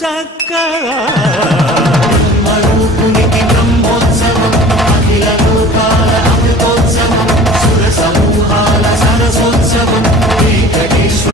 சக்கா